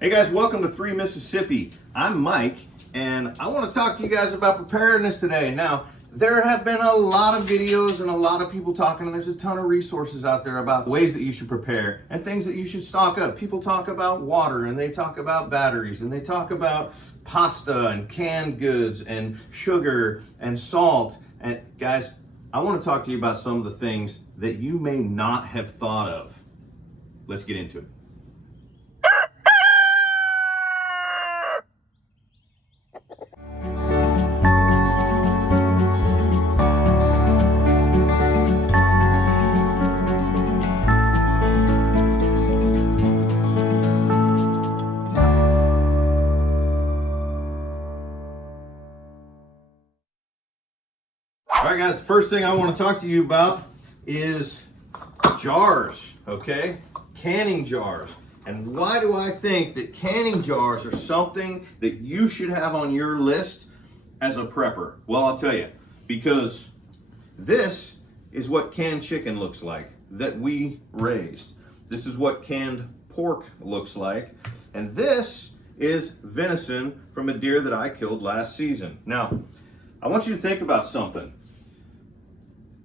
Hey guys, welcome to 3 Mississippi. I'm Mike, and I want to talk to you guys about preparedness today. Now, there have been a lot of videos and a lot of people talking, and there's a ton of resources out there about ways that you should prepare and things that you should stock up. People talk about water, and they talk about batteries, and they talk about pasta and canned goods and sugar and salt. And guys, I want to talk to you about some of the things that you may not have thought of. Let's get into it. All right, guys, the first thing I want to talk to you about is jars, okay? Canning jars. And why do I think that canning jars are something that you should have on your list as a prepper? Well, I'll tell you, because this is what canned chicken looks like that we raised. This is what canned pork looks like. And this is venison from a deer that I killed last season. Now, I want you to think about something.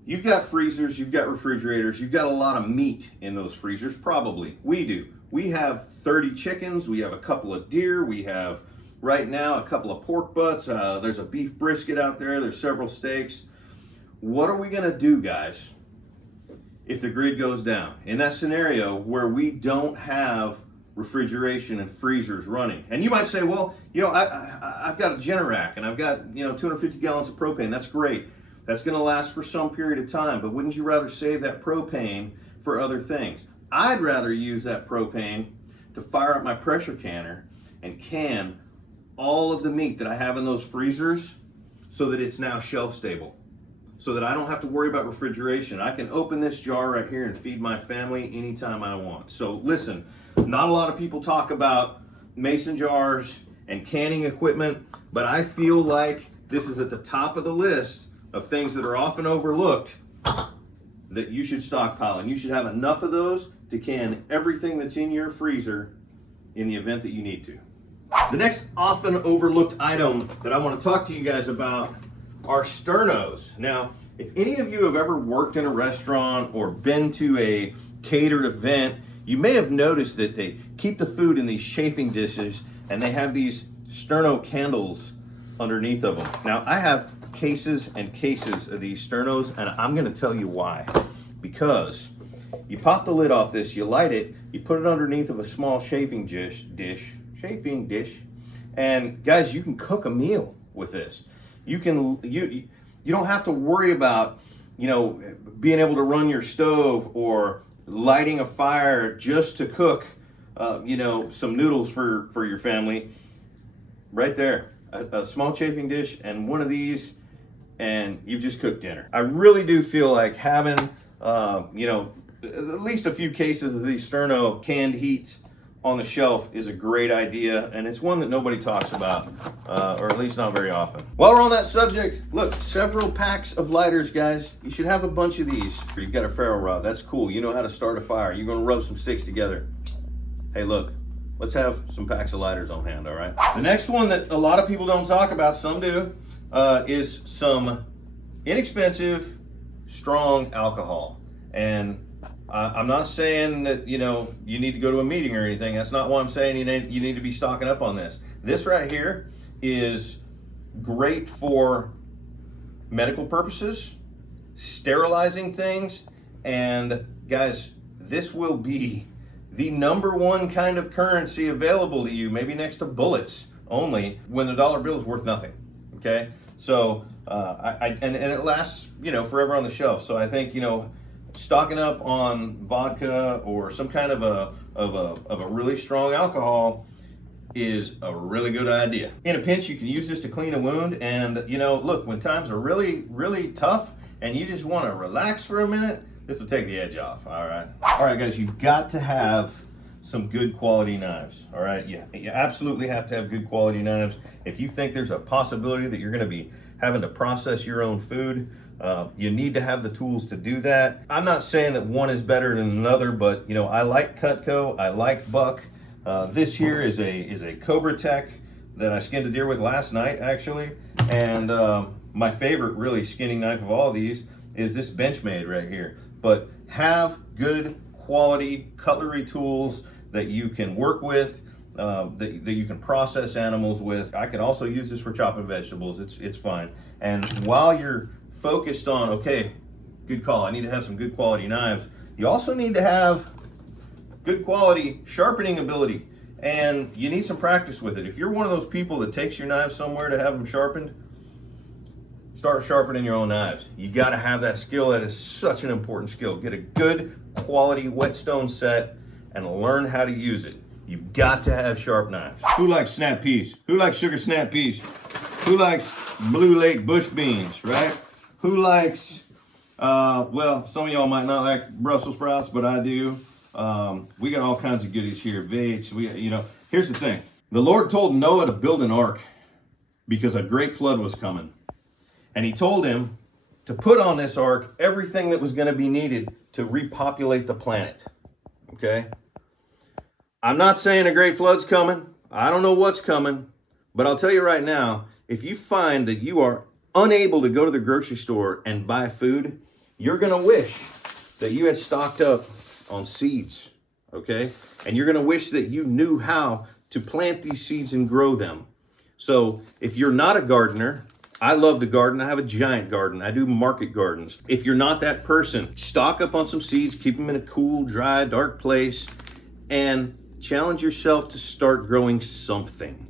You've got freezers, you've got refrigerators, you've got a lot of meat in those freezers, probably. We do. We have 30 chickens, we have a couple of deer, we have right now a couple of pork butts, there's a beef brisket out there, there's several steaks. What are we gonna do, guys, if the grid goes down? In that scenario where we don't have refrigeration and freezers running. And you might say, well, I've got a Generac and I've got 250 gallons of propane. That's great. That's going to last for some period of time, but wouldn't you rather save that propane for other things? I'd rather use that propane to fire up my pressure canner and can all of the meat that I have in those freezers so that it's now shelf stable, so that I don't have to worry about refrigeration. I can open this jar right here and feed my family anytime I want. So listen, not a lot of people talk about mason jars and canning equipment, but I feel like this is at the top of the list of things that are often overlooked that you should stockpile, and you should have enough of those to can everything that's in your freezer in the event that you need to. The next often overlooked item that I want to talk to you guys about are sternos. Now, if any of you have ever worked in a restaurant or been to a catered event, you may have noticed that they keep the food in these chafing dishes and they have these sterno candles underneath of them. Now, I have cases and cases of these sternos, and I'm going to tell you why. Because you pop the lid off this, you light it, you put it underneath of a small chafing dish, and guys, you can cook a meal with this. You don't have to worry about being able to run your stove or lighting a fire just to cook some noodles for your family. Right there, a small chafing dish and one of these, and you've just cooked dinner. I really do feel like having at least a few cases of these sterno canned heats on the shelf is a great idea, and it's one that nobody talks about, or at least not very often. While we're on that subject, look, several packs of lighters, guys. You should have a bunch of these. You've got a ferro rod, that's cool. You know how to start a fire. You're gonna rub some sticks together. Hey, look, let's have some packs of lighters on hand, all right? The next one that a lot of people don't talk about, some do, is some inexpensive, strong alcohol. And I'm not saying that you need to go to a meeting or anything. That's not why I'm saying you need to be stocking up on this. This right here is great for medical purposes, sterilizing things, and guys, this will be the #1 kind of currency available to you, maybe next to bullets only, when the dollar bill is worth nothing. Okay, so and it lasts forever on the shelf. So I think stocking up on vodka or some kind of a really strong alcohol is a really good idea. In a pinch, you can use this to clean a wound. And look, when times are really, really tough and you just want to relax for a minute, this will take the edge off. All right, guys, you've got to have some good quality knives. All right, you absolutely have to have good quality knives. If you think there's a possibility that you're going to be having to process your own food, you need to have the tools to do that. I'm not saying that one is better than another, but I like Cutco, I like Buck. This here is a Cobra Tech that I skinned a deer with last night, actually. And my favorite really skinning knife of all of these is this Benchmade right here. But have good quality cutlery tools that you can work with, that you can process animals with. I can also use this for chopping vegetables. It's fine. And while you're focused on, okay, good call, I need to have some good quality knives, you also need to have good quality sharpening ability. And you need some practice with it. If you're one of those people that takes your knives somewhere to have them sharpened, start sharpening your own knives. You got to have that skill. That is such an important skill. Get a good quality whetstone set and learn how to use it. You've got to have sharp knives. Who likes snap peas? Who likes sugar snap peas? Who likes Blue Lake bush beans, right? Who likes, well, some of y'all might not like Brussels sprouts, but I do. We got all kinds of goodies here. Vates, here's the thing. The Lord told Noah to build an ark because a great flood was coming. And he told him to put on this ark everything that was going to be needed to repopulate the planet. Okay? I'm not saying a great flood's coming. I don't know what's coming. But I'll tell you right now, if you find that you are unable to go to the grocery store and buy food, you're going to wish that you had stocked up on seeds. Okay? And you're going to wish that you knew how to plant these seeds and grow them. So if you're not a gardener, I love to garden. I have a giant garden. I do market gardens. If you're not that person, stock up on some seeds, keep them in a cool, dry, dark place, and challenge yourself to start growing something.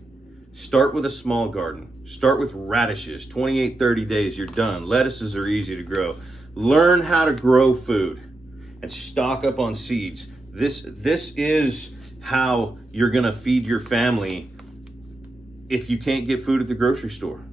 Start with a small garden. Start with radishes. 28, 30 days, you're done. Lettuces are easy to grow. Learn how to grow food and stock up on seeds. This is how you're gonna feed your family if you can't get food at the grocery store.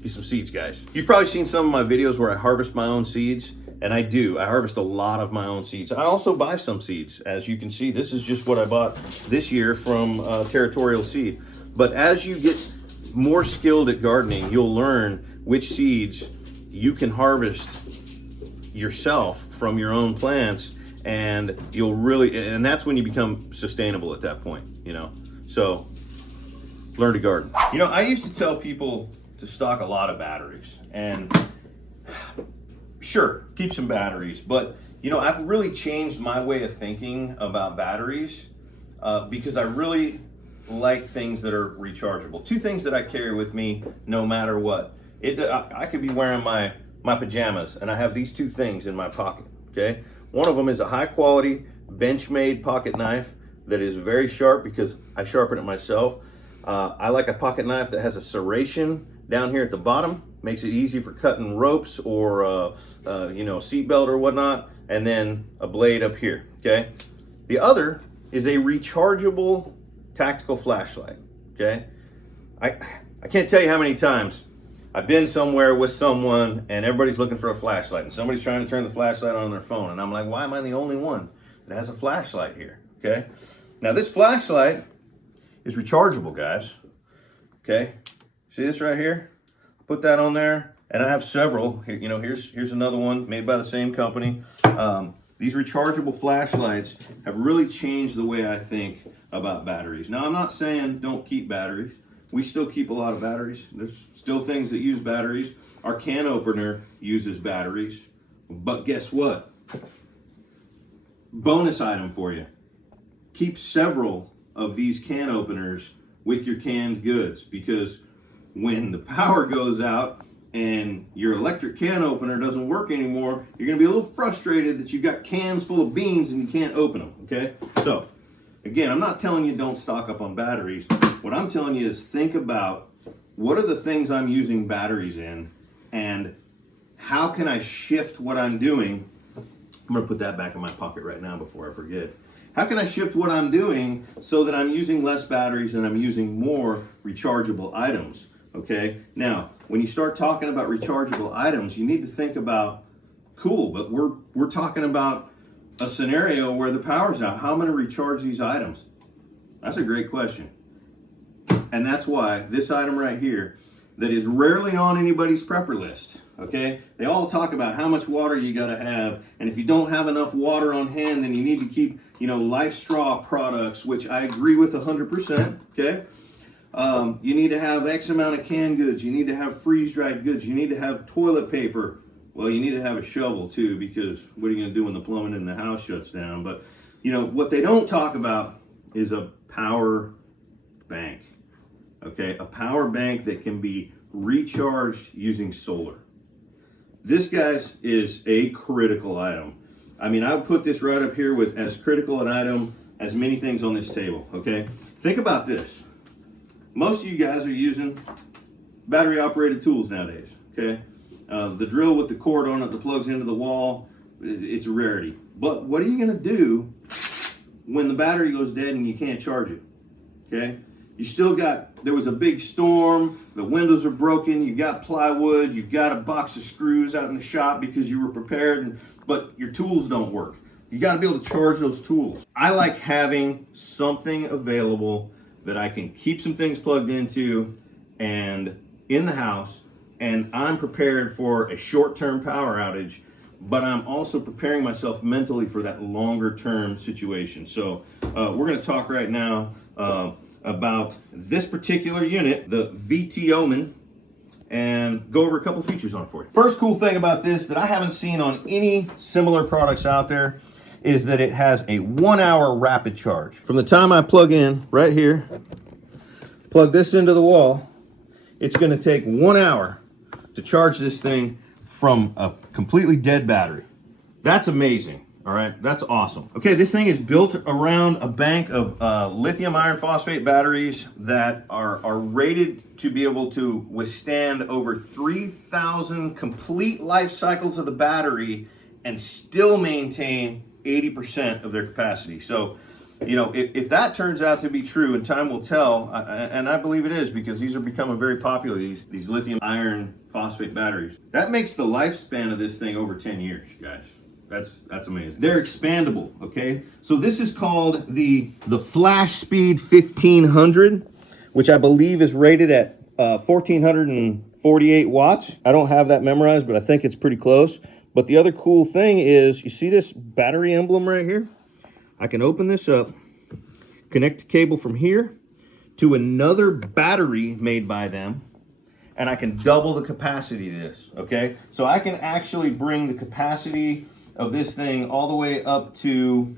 Get some seeds, guys. You've probably seen some of my videos where I harvest my own seeds, and I do. I harvest a lot of my own seeds. I also buy some seeds. As you can see, this is just what I bought this year from Territorial Seed. But as you get more skilled at gardening, you'll learn which seeds you can harvest yourself from your own plants, and and that's when you become sustainable at that point, So learn to garden. I used to tell people to stock a lot of batteries, and sure, keep some batteries, but I've really changed my way of thinking about batteries because I really like things that are rechargeable. Two things that I carry with me no matter what. I could be wearing my pajamas and I have these two things in my pocket, okay? One of them is a high quality Benchmade pocket knife that is very sharp because I sharpen it myself. I like a pocket knife that has a serration down here at the bottom, makes it easy for cutting ropes or seatbelt or whatnot, and then a blade up here, okay? The other is a rechargeable tactical flashlight, okay? I can't tell you how many times I've been somewhere with someone and everybody's looking for a flashlight and somebody's trying to turn the flashlight on their phone, and I'm like, why am I the only one that has a flashlight here, okay? Now this flashlight is rechargeable, guys, okay? See this right here? Put that on there, and I have several. Here's another one made by the same company. These rechargeable flashlights have really changed the way I think about batteries. Now, I'm not saying don't keep batteries. We still keep a lot of batteries. There's still things that use batteries. Our can opener uses batteries, but guess what? Bonus item for you. Keep several of these can openers with your canned goods, because when the power goes out and your electric can opener doesn't work anymore, you're gonna be a little frustrated that you've got cans full of beans and you can't open them, okay? So, again, I'm not telling you don't stock up on batteries. What I'm telling you is think about what are the things I'm using batteries in and how can I shift what I'm doing. I'm gonna put that back in my pocket right now before I forget. How can I shift what I'm doing so that I'm using less batteries and I'm using more rechargeable items? Okay, now when you start talking about rechargeable items, you need to think about, cool, but we're talking about a scenario where the power's out. How am I going to recharge these items? That's a great question. And that's why this item right here, that is rarely on anybody's prepper list, okay? They all talk about how much water you gotta have, and if you don't have enough water on hand, then you need to keep, you know, Life Straw products, which I agree with 100%, okay? You need to have X amount of canned goods, you need to have freeze-dried goods, you need to have toilet paper. Well, you need to have a shovel too, because what are you gonna do when the plumbing in the house shuts down? But, you know, what they don't talk about is a power bank. Okay, a power bank that can be recharged using solar. This, guys, is a critical item. I mean, I would put this right up here with as critical an item as many things on this table, okay? Think about this. Most of you guys are using battery operated tools nowadays, okay? The drill with the cord on it that plugs into the wall, it's a rarity. But what are you gonna do when the battery goes dead and you can't charge it, okay? You still got, there was a big storm, the windows are broken, you've got plywood, you've got a box of screws out in the shop because you were prepared, but your tools don't work. You got to be able to charge those tools. I like having something available that I can keep some things plugged into and in the house, and I'm prepared for a short-term power outage, but I'm also preparing myself mentally for that longer-term situation. So we're going to talk right now about this particular unit, the Vtoman, and go over a couple features on it for you. First cool thing about this that I haven't seen on any similar products out there is that it has a 1 hour rapid charge. From the time I plug in right here, plug this into the wall, it's going to take 1 hour to charge this thing from a completely dead battery. That's amazing. All right, that's awesome. Okay, this thing is built around a bank of lithium iron phosphate batteries that are rated to be able to withstand over 3,000 complete life cycles of the battery and still maintain 80% of their capacity. So, you know, if that turns out to be true, and time will tell, and I believe it is, because these are becoming very popular, these lithium iron phosphate batteries. That makes the lifespan of this thing over 10 years, guys. That's amazing. They're expandable, okay? So this is called the FlashSpeed 1500, which I believe is rated at 1448 watts. I don't have that memorized, but I think it's pretty close. But the other cool thing is, you see this battery emblem right here? I can open this up, connect the cable from here to another battery made by them, and I can double the capacity of this, okay? So I can actually bring the capacity of this thing all the way up to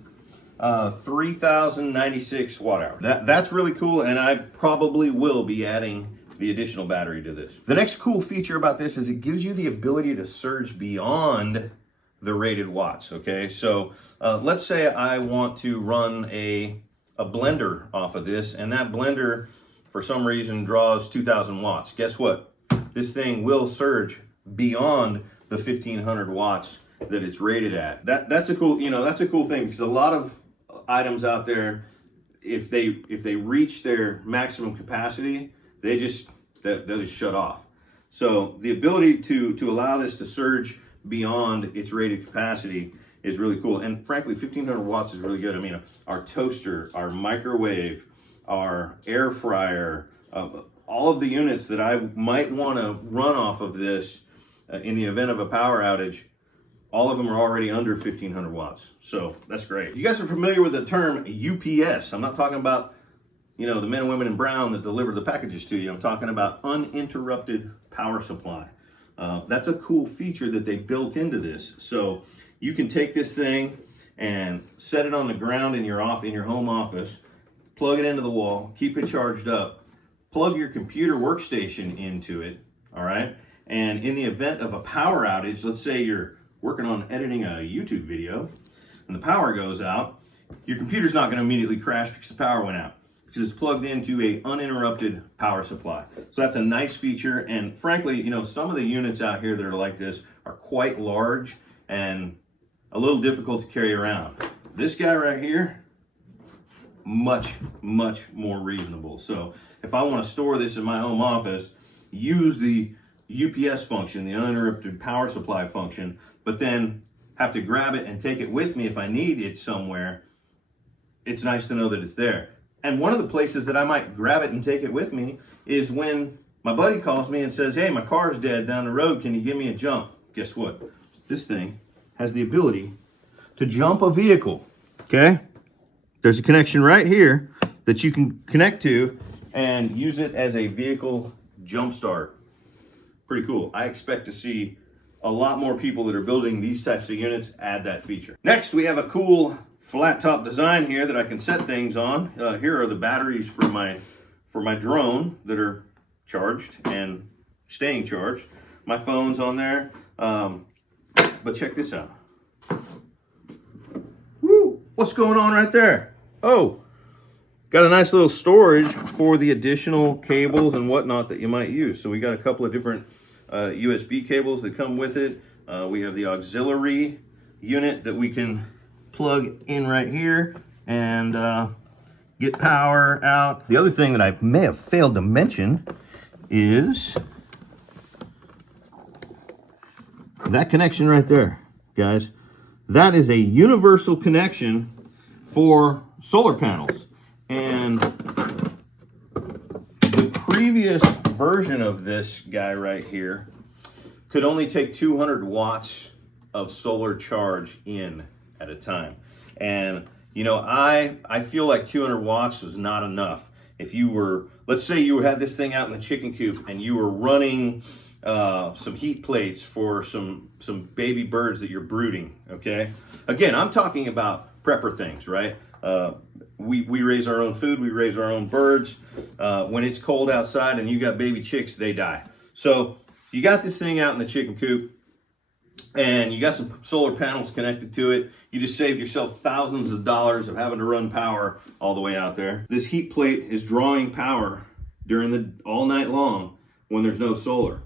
3,096 watt hours. That's really cool, and I probably will be adding the additional battery to this. The next cool feature about this is it gives you the ability to surge beyond the rated watts, okay? So let's say I want to run a blender off of this, and that blender for some reason draws 2,000 watts. Guess what? This thing will surge beyond the 1,500 watts that it's rated at. That's a cool, you know, that's a cool thing, because a lot of items out there, if they reach their maximum capacity, they'll just shut off. So the ability to allow this to surge beyond its rated capacity is really cool. And frankly, 1,500 watts is really good. I mean, our toaster, our microwave, our air fryer, all of the units that I might want to run off of this in the event of a power outage, all of them are already under 1,500 watts. So that's great. If you guys are familiar with the term UPS, I'm not talking about, you know, the men and women in brown that deliver the packages to you. I'm talking about uninterrupted power supply. That's a cool feature that they built into this. So you can take this thing and set it on the ground in your home office, plug it into the wall, keep it charged up, plug your computer workstation into it, all right? And in the event of a power outage, let's say you're working on editing a YouTube video and the power goes out, your computer's not going to immediately crash because the power went out, because it's plugged into a uninterrupted power supply. So that's a nice feature. And frankly, you know, some of the units out here that are like this are quite large and a little difficult to carry around. This guy right here, much more reasonable. So if I want to store this in my home office, use the UPS function, the uninterrupted power supply function, but then have to grab it and take it with me if I need it somewhere, it's nice to know that it's there. And one of the places that I might grab it and take it with me is when My buddy calls me and says, hey, my car's dead down the road. Can you give me a jump? Guess what? This thing has the ability to jump a vehicle, okay? There's a connection right here that you can connect to and use it as a vehicle jump start. Pretty cool. I expect to see a lot more people that are building these types of units add that feature. Next, we have a cool flat top design here that I can set things on. Here are the batteries for my drone that are charged and staying charged. My phone's on there. But check this out. Woo! What's going on right there? Oh, got a nice little storage for the additional cables and whatnot that you might use. So we got a couple of different USB cables that come with it. We have the auxiliary unit that we can plug in right here and get power out. The other thing that I may have failed to mention is that connection right there, guys. That is a universal connection for solar panels. And the previous version of this guy right here could only take 200 watts of solar charge in at a time. And you know, I feel like 200 watts was not enough. If you were, let's say you had this thing out in the chicken coop and you were running some heat plates for some baby birds that you're brooding, okay? Again, I'm talking about prepper things, right? We raise our own food, we raise our own birds. When it's cold outside and you got baby chicks, they die. So you got this thing out in the chicken coop and you got some solar panels connected to it. You just saved yourself thousands of dollars of having to run power all the way out there. This heat plate is drawing power during the all night long when there's no solar.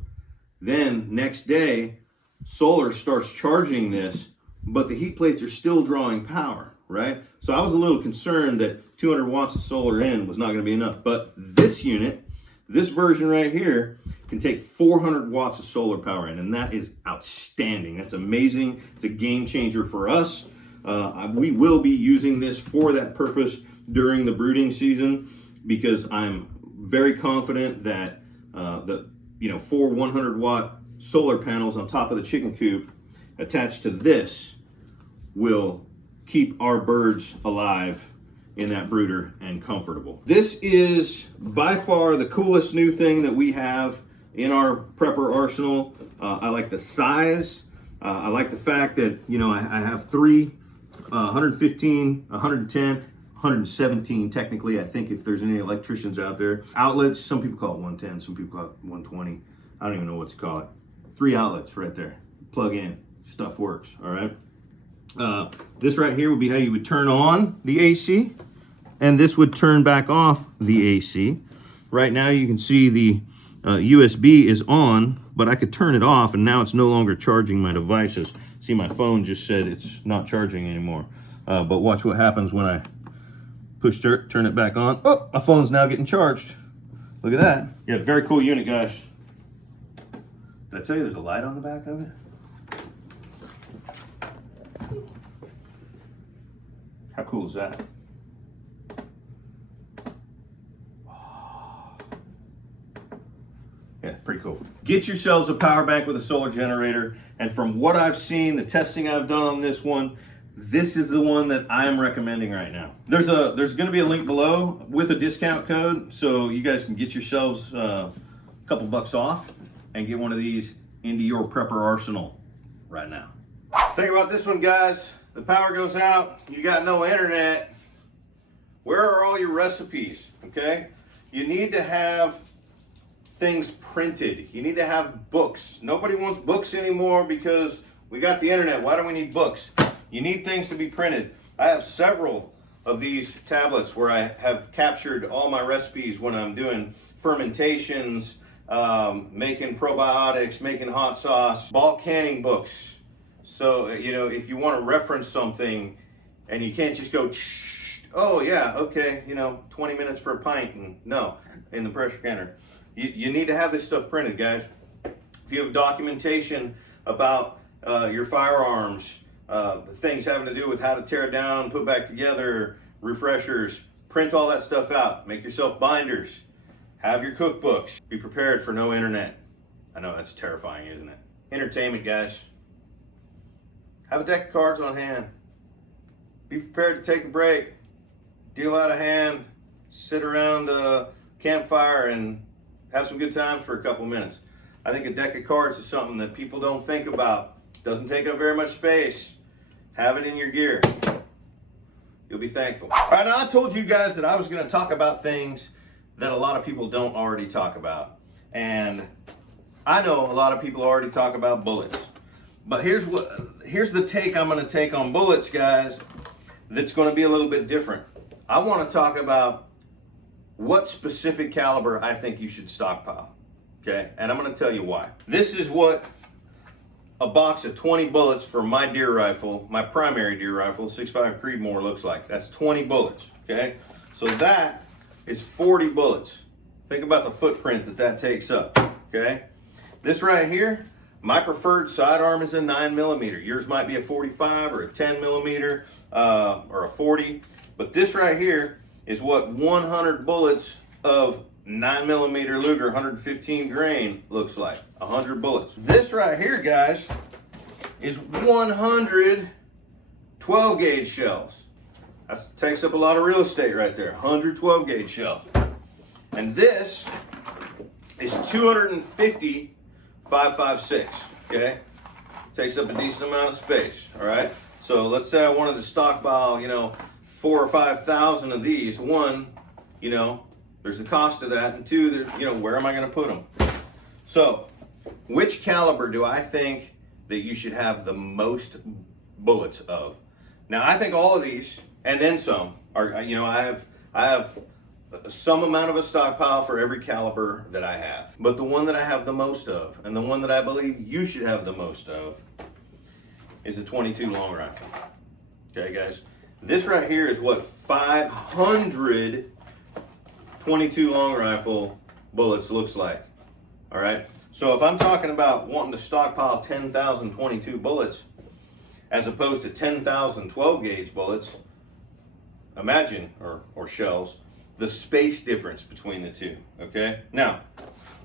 Then next day, solar starts charging this, but the heat plates are still drawing power, right? So I was a little concerned that 200 watts of solar in was not going to be enough. But this unit, this version right here, can take 400 watts of solar power in, and that is outstanding. That's amazing. It's a game changer for us. We will be using this for that purpose during the brooding season because I'm very confident that the 4 100-watt solar panels on top of the chicken coop attached to this will keep our birds alive in that brooder and comfortable. This is by far the coolest new thing that we have in our prepper arsenal. I like the size. I like the fact that, I have 3 115, 110, 117 technically, I think, if there's any electricians out there. Outlets, some people call it 110, some people call it 120. I don't even know what to call it. 3 outlets right there. Plug in, stuff works, all right? This right here would be how you would turn on the AC, and this would turn back off the AC. Right now you can see the USB is on, but I could turn it off and now it's no longer charging my devices. See, my phone just said it's not charging anymore. But watch what happens when I push turn it back on. Oh, my phone's now getting charged. Look at that. Yeah, very cool unit, guys. Did I tell you there's a light on the back of it? How cool is that? Yeah, pretty cool. Get yourselves a power bank with a solar generator, and from what I've seen, the testing I've done on this one, this is the one that I'm recommending right now. There's going to be a link below with a discount code, so you guys can get yourselves a couple bucks off and get one of these into your prepper arsenal right now. Think about this one, guys. The power goes out, you got no internet. Where are all your recipes, okay? You need to have things printed. You need to have books. Nobody wants books anymore because we got the internet. Why do we need books? You need things to be printed. I have several of these tablets where I have captured all my recipes when I'm doing fermentations, making probiotics, making hot sauce, bulk canning books. So, if you want to reference something and you can't just go, oh yeah, okay, 20 minutes for a pint, and no, in the pressure canner. You need to have this stuff printed, guys. If you have documentation about your firearms, things having to do with how to tear it down, put back together, refreshers, print all that stuff out. Make yourself binders. Have your cookbooks. Be prepared for no internet. I know that's terrifying, isn't it? Entertainment, guys. Have a deck of cards on hand. Be prepared to take a break. Deal out of hand. Sit around a campfire and have some good times for a couple minutes. I think a deck of cards is something that people don't think about. Doesn't take up very much space. Have it in your gear. You'll be thankful. All right, now I told you guys that I was going to talk about things that a lot of people don't already talk about. And I know a lot of people already talk about bullets. But here's the take I'm going to take on bullets, guys, that's going to be a little bit different. I want to talk about what specific caliber I think you should stockpile. Okay? And I'm going to tell you why. This is what a box of 20 bullets for my deer rifle, my primary deer rifle, 6.5 Creedmoor, looks like. That's 20 bullets. Okay? So that is 40 bullets. Think about the footprint that takes up. Okay? This right here, my preferred sidearm is a 9mm. Yours might be a 45 or a 10mm or a 40. But this right here is what 100 bullets of 9mm Luger 115 grain looks like. 100 bullets. This right here, guys, is 100 12 gauge shells. That takes up a lot of real estate right there. 100 12 gauge shells. And this is 250 5.56. Okay? Takes up a decent amount of space. All right? So let's say I wanted to stockpile, 4,000 or 5,000 of these. One, there's the cost of that, and two, there's, where am I going to put them? So, which caliber do I think that you should have the most bullets of? Now, I think all of these, and then some, are, I have some amount of a stockpile for every caliber that I have. But the one that I have the most of, and the one that I believe you should have the most of, is a 22 long rifle. Okay, guys? This right here is what 500 22 long rifle bullets looks like. All right? So if I'm talking about wanting to stockpile 10,000 22 bullets as opposed to 10,000 12 gauge bullets, imagine, or shells, the space difference between the two. Okay? Now,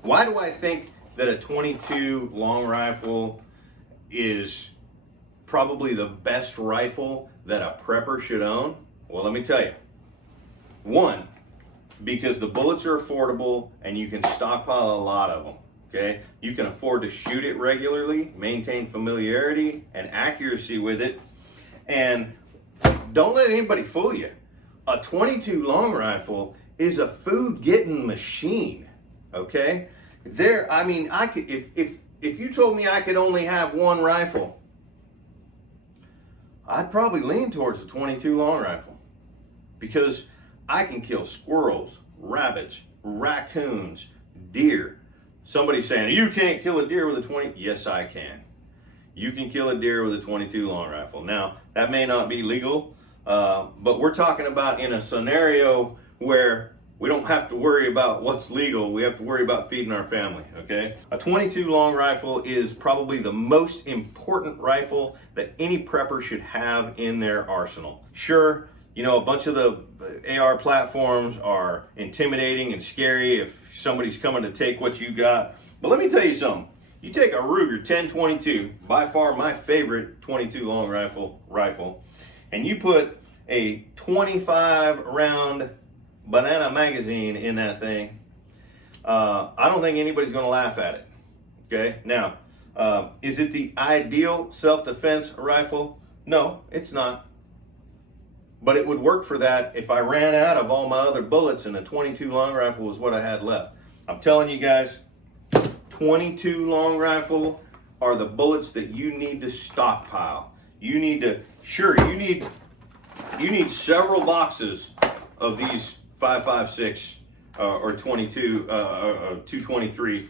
why do I think that a 22 long rifle is probably the best rifle that a prepper should own? Well, let me tell you. One, because the bullets are affordable and you can stockpile a lot of them. Okay? You can afford to shoot it regularly, maintain familiarity and accuracy with it, and don't let anybody fool you. A 22 long rifle is a food-getting machine. Okay? I could, if you told me I could only have one rifle, I'd probably lean towards the 22 long rifle, because I can kill squirrels, rabbits, raccoons, deer. Somebody's saying, you can't kill a deer with a 20. Yes, I can. You can kill a deer with a 22 long rifle. Now, that may not be legal, but we're talking about in a scenario where we don't have to worry about what's legal. We have to worry about feeding our family, okay? A 22 long rifle is probably the most important rifle that any prepper should have in their arsenal. Sure, a bunch of the AR platforms are intimidating and scary if somebody's coming to take what you got. But let me tell you something. You take a Ruger 1022, by far my favorite 22 long rifle, and you put a 25 round banana magazine in that thing, I don't think anybody's going to laugh at it. Okay? Now, is it the ideal self-defense rifle? No, it's not. But it would work for that if I ran out of all my other bullets and the 22 long rifle was what I had left. I'm telling you guys, 22 long rifle are the bullets that you need to stockpile. You need several boxes of these 5.56 or 22, 223,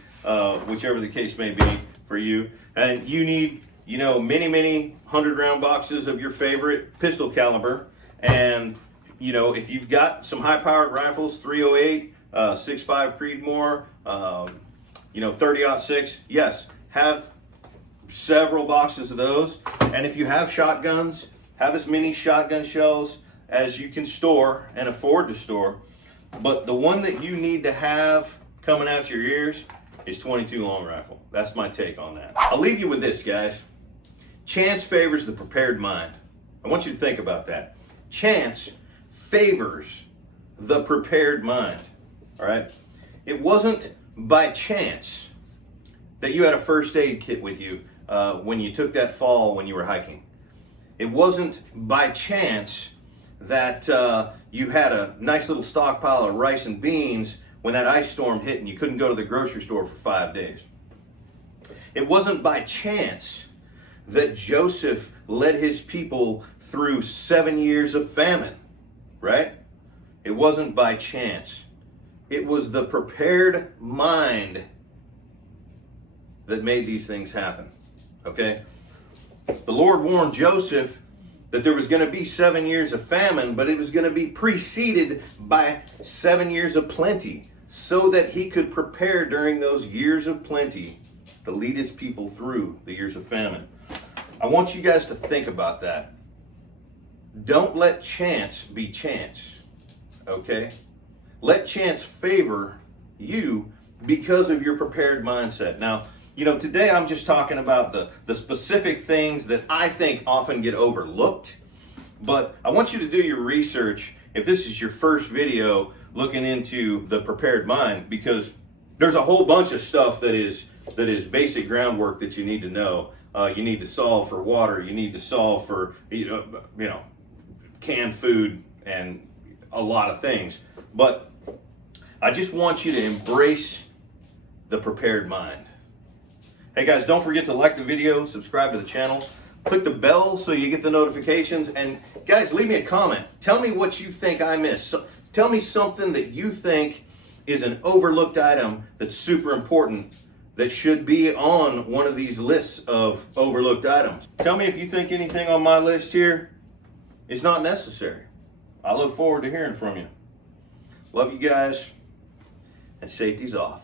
whichever the case may be for you. And you need, many 100-round boxes of your favorite pistol caliber. And, if you've got some high-powered rifles, 308, 6.5 Creedmoor, 30-06, yes, have several boxes of those. And if you have shotguns, have as many shotgun shells as you can store and afford to store. But the one that you need to have coming out your ears is 22 long rifle. That's my take on that. I'll leave you with this, guys. Chance favors the prepared mind. I want you to think about that. Chance favors the prepared mind. All right? It wasn't by chance that you had a first aid kit with you when you took that fall when you were hiking. It wasn't by chance that you had a nice little stockpile of rice and beans when that ice storm hit and you couldn't go to the grocery store for 5 days. It wasn't by chance that Joseph led his people through 7 years of famine, right? It wasn't by chance. It was the prepared mind that made these things happen, okay? The Lord warned Joseph that there was going to be 7 years of famine, but it was going to be preceded by 7 years of plenty, so that he could prepare during those years of plenty to lead his people through the years of famine. I want you guys to think about that. Don't let chance be chance, okay? Let chance favor you because of your prepared mindset. Now, you know, today I'm just talking about the specific things that I think often get overlooked, but I want you to do your research if this is your first video looking into the prepared mind, because there's a whole bunch of stuff that is basic groundwork that you need to know. You need to solve for water, you need to solve for you know canned food and a lot of things. But I just want you to embrace the prepared mind. Hey guys, don't forget to like the video, subscribe to the channel, click the bell so you get the notifications, and guys, leave me a comment. Tell me what you think I missed. So, tell me something that you think is an overlooked item that's super important that should be on one of these lists of overlooked items. Tell me if you think anything on my list here is not necessary. I look forward to hearing from you. Love you guys, and safety's off.